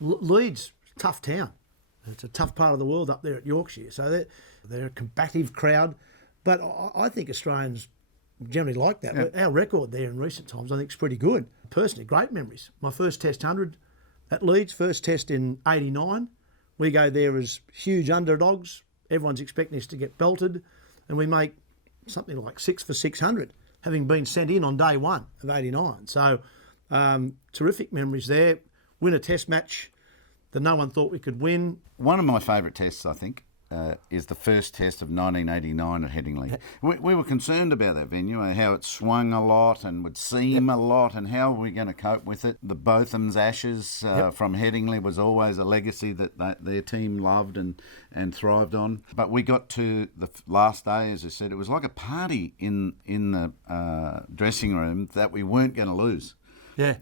Leeds, tough town. It's a tough part of the world up there at Yorkshire. So they're a combative crowd. But I think Australians generally like that. Yeah. Our record there in recent times, I think, is pretty good. Personally, great memories. My first Test 100 at Leeds, first Test in '89. We go there as huge underdogs. Everyone's expecting us to get belted. And we make something like 6 for 600, having been sent in on day one of '89. So terrific memories there. Win a Test match that no one thought we could win. One of my favourite tests, I think, is the first Test of 1989 at Headingley. We were concerned about that venue, how it swung a lot and would seam a lot, and how were we going to cope with it. The Botham's Ashes from Headingley was always a legacy that their team loved and thrived on. But we got to the last day, as I said, it was like a party in the dressing room that we weren't going to lose. Yeah.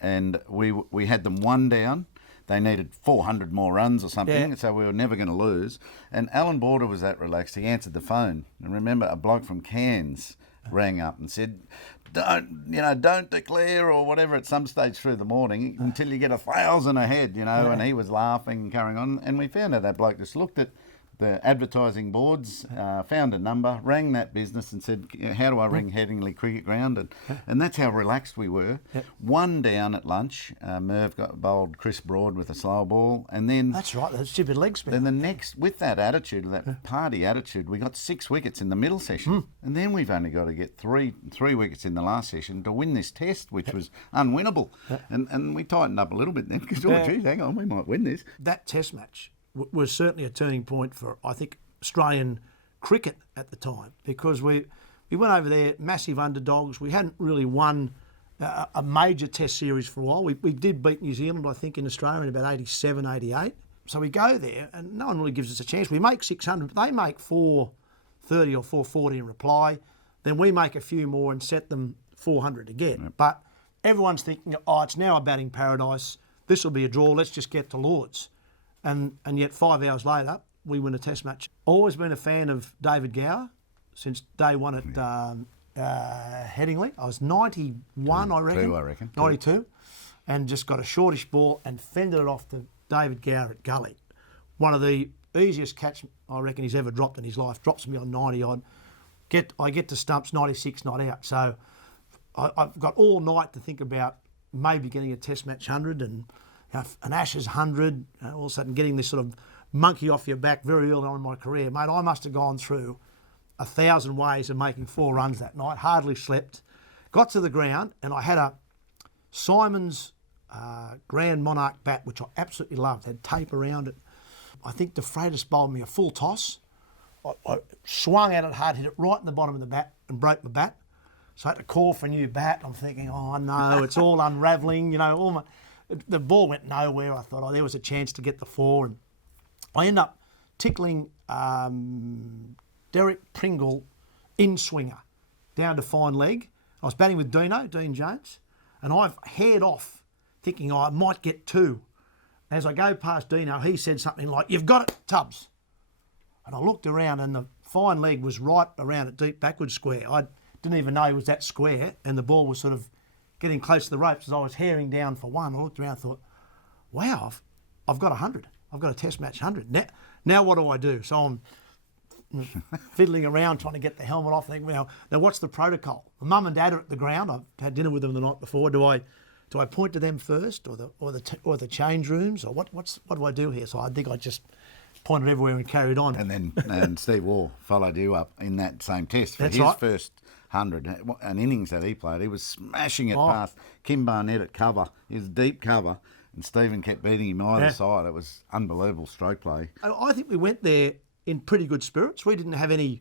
And we had them one down. They needed 400 more runs or something, so we were never going to lose. And Alan Border was that relaxed. He answered the phone. And remember, a bloke from Cairns rang up and said, don't declare or whatever at some stage through the morning until you get 1,000 ahead, And he was laughing and carrying on. And we found out that bloke just looked at the advertising boards, found a number, rang that business and said, how do I ring Headingley Cricket Ground? And that's how relaxed we were. Yep. One down at lunch, Merv got bowled Chris Broad with a slow ball. And then... That's right, that stupid leg spin. Then the next, with that attitude, that party attitude, we got 6 wickets in the middle session. And then we've only got to get three wickets in the last session to win this test, which was unwinnable. And we tightened up a little bit then because, geez, hang on, we might win this. That test match was certainly a turning point for, I think, Australian cricket at the time, because we went over there, massive underdogs. We hadn't really won a major test series for a while. We did beat New Zealand, I think, in Australia in about 87, 88. So we go there and no one really gives us a chance. We make 600, but they make 430 or 440 in reply. Then we make a few more and set them 400 again. Yep. But everyone's thinking, it's now a batting paradise. This will be a draw. Let's just get to Lords. And yet 5 hours later, we win a test match. Always been a fan of David Gower since day one at Headingley. I was 91, I reckon. 92. And just got a shortish ball and fended it off to David Gower at Gully. One of the easiest catch I reckon he's ever dropped in his life. Drops me on 90 odd. I get to stumps 96 not out. So I've got all night to think about maybe getting a test match 100 and an Ashes 100, all of a sudden getting this sort of monkey off your back very early on in my career. Mate, I must have gone through 1,000 ways of making 4 runs that night, hardly slept. Got to the ground and I had a Simon's Grand Monarch bat, which I absolutely loved, had tape around it. I think De Freitas bowled me a full toss. I swung at it hard, hit it right in the bottom of the bat and broke my bat. So I had to call for a new bat. I'm thinking, oh no, it's all unravelling, the ball went nowhere. I thought, there was a chance to get the 4. And I end up tickling Derek Pringle in swinger down to fine leg. I was batting with Dean Jones, and I've haired off thinking I might get 2. As I go past Dino, he said something like, "You've got it, Tubbs." And I looked around and the fine leg was right around a deep backward square. I didn't even know it was that square, and the ball was sort of getting close to the ropes as I was herring down for 1. I looked around and thought, wow, I've got 100. I've got a test match 100. Now what do I do? So I'm fiddling around trying to get the helmet off. Thinking, now what's the protocol? My mum and dad are at the ground. I've had dinner with them the night before. Do I point to them first, or the change rooms, or what do I do here? So I think I just pointed everywhere and carried on. And Steve Waugh followed you up in that same test for first 100, an innings that he played. He was smashing it past Kim Barnett at cover. He was deep cover, and Stephen kept beating him either side. It was unbelievable stroke play. I think we went there in pretty good spirits. We didn't have any,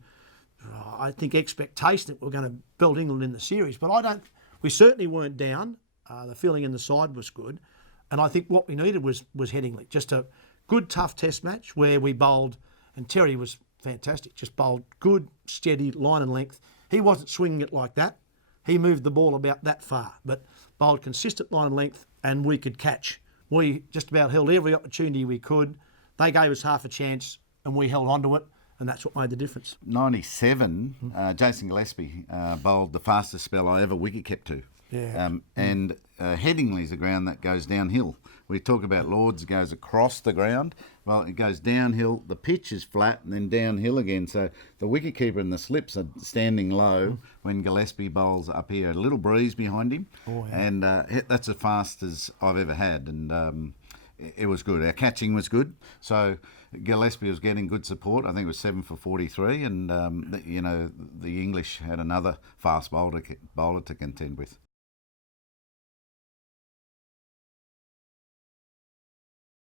I think, expectation that we were going to belt England in the series, but we certainly weren't down. The feeling in the side was good, and I think what we needed was Headingley. Just a good, tough test match where we bowled, and Terry was fantastic, just bowled good, steady, line and length. He wasn't swinging it like that. He moved the ball about that far, but bowled consistent line and length, and we could catch. We just about held every opportunity we could. They gave us half a chance, and we held on to it, and that's what made the difference. 97, Jason Gillespie bowled the fastest spell I ever wicket kept to. Yeah. And Headingley's a ground that goes downhill. We talk about Lords goes across the ground. Well, it goes downhill. The pitch is flat and then downhill again. So the wicketkeeper and the slips are standing low when Gillespie bowls up here. A little breeze behind him. Oh, yeah. And that's as fast as I've ever had. And it was good. Our catching was good. So Gillespie was getting good support. I think it was 7 for 43. And, the English had another fast bowler to contend with.